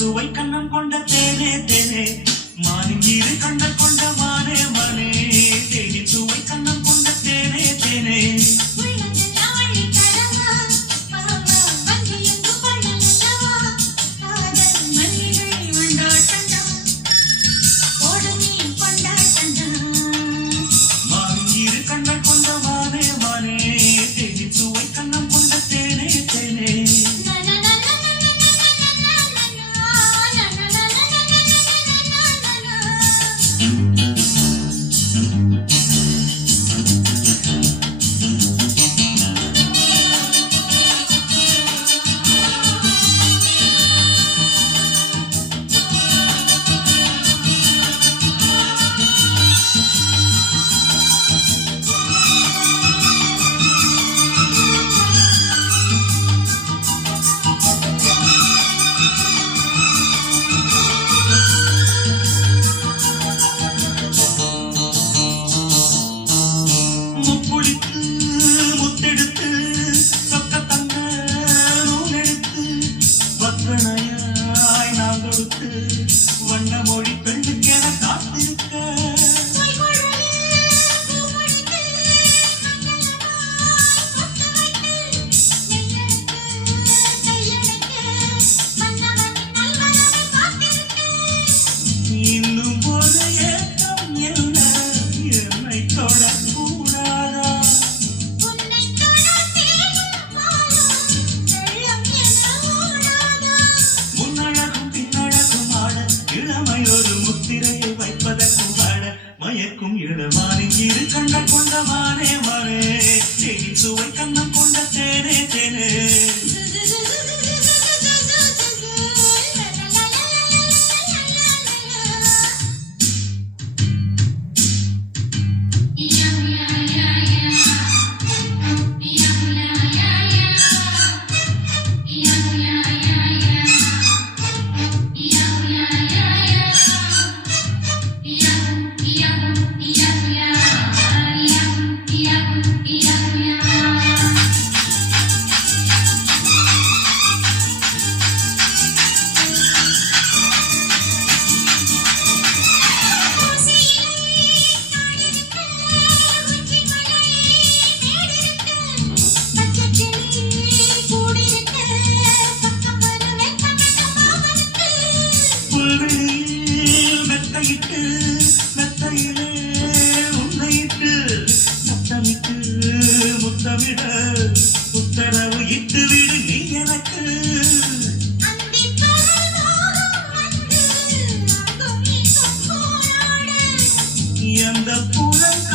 சுவை கண்ணம் கொண்ட தேனே தேனே மானின் இரு கண்ணம் கொண்ட மானே மானே தேனின் சுவை கண்ணம் கொண்ட தேனே தேனே வண்ண மொழி பெண்ணுக்கென காத்திருக்க இன்னும் ஒரு ஏக்கம் என்ன என்னை தொடக்கூடாதா இளமையொரு முத்திரையை வைப்பதற்கும் வாட மயக்கும் இளவானின் இரு கண்ணம் கொண்ட மானே மானே தேனின் சுவை கண்ணம் கொண்ட தேனே தேனே மெத்தையிலே உன்னையிட்டு சத்தமிட்டு முத்தமிட உத்தரவு இட்டு விடு நீ எனக்கு எந்த புறம்